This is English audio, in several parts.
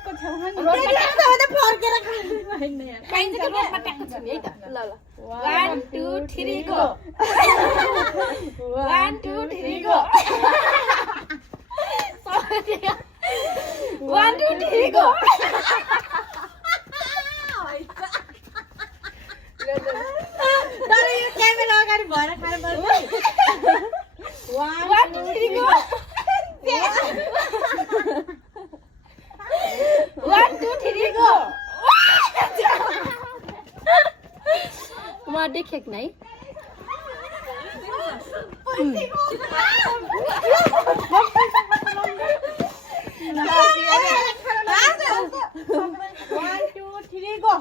रोडको छेउमा नि खाइन्छ कि रोडमा ट्याक्क छ नि है त ल 1 2 3 गो 1 2 3 गो 1 2 3 गो तर यो क्यामेरा अगाडि भएर खानु पर्छ 1 2 3 गो 1 2 3 गो म देखेक नै 1 2 3 गो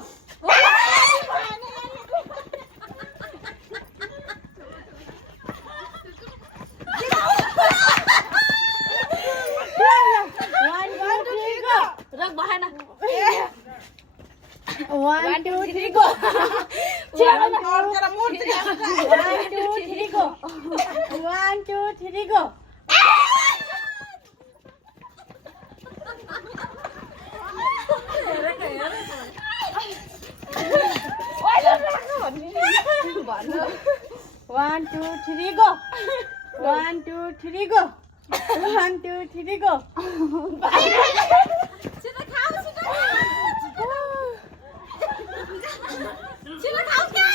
1 2 3 गो 1 2 3 गो One, two, three, go. 1 2 3 go 1 2 3 go छिटो खाऊ छिटो खाऊ क्या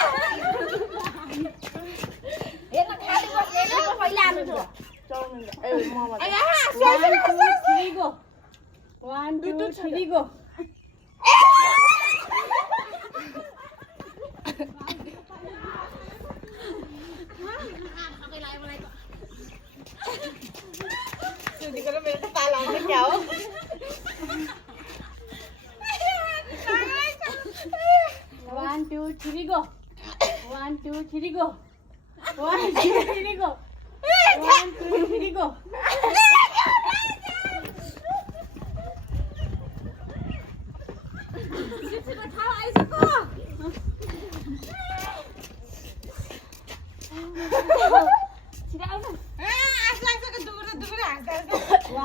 हेर्न खाली बसेर पहिला आलु छ 1 2 3 go 1 2 3 go One, two, three, go. 1 2 3 go 1 2 3 go 1 2 3 go छिटो खाऊ आइसक्यो छिटो आउनु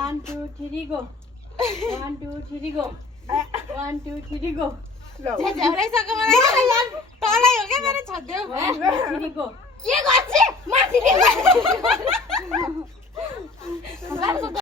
1 2 3 go 1 2 3 go 1 2 3 go झ्याउराइसक्यो मलाई तलै हो क्या मेरो छदेउ 1 2 3 go के गर्छ माथि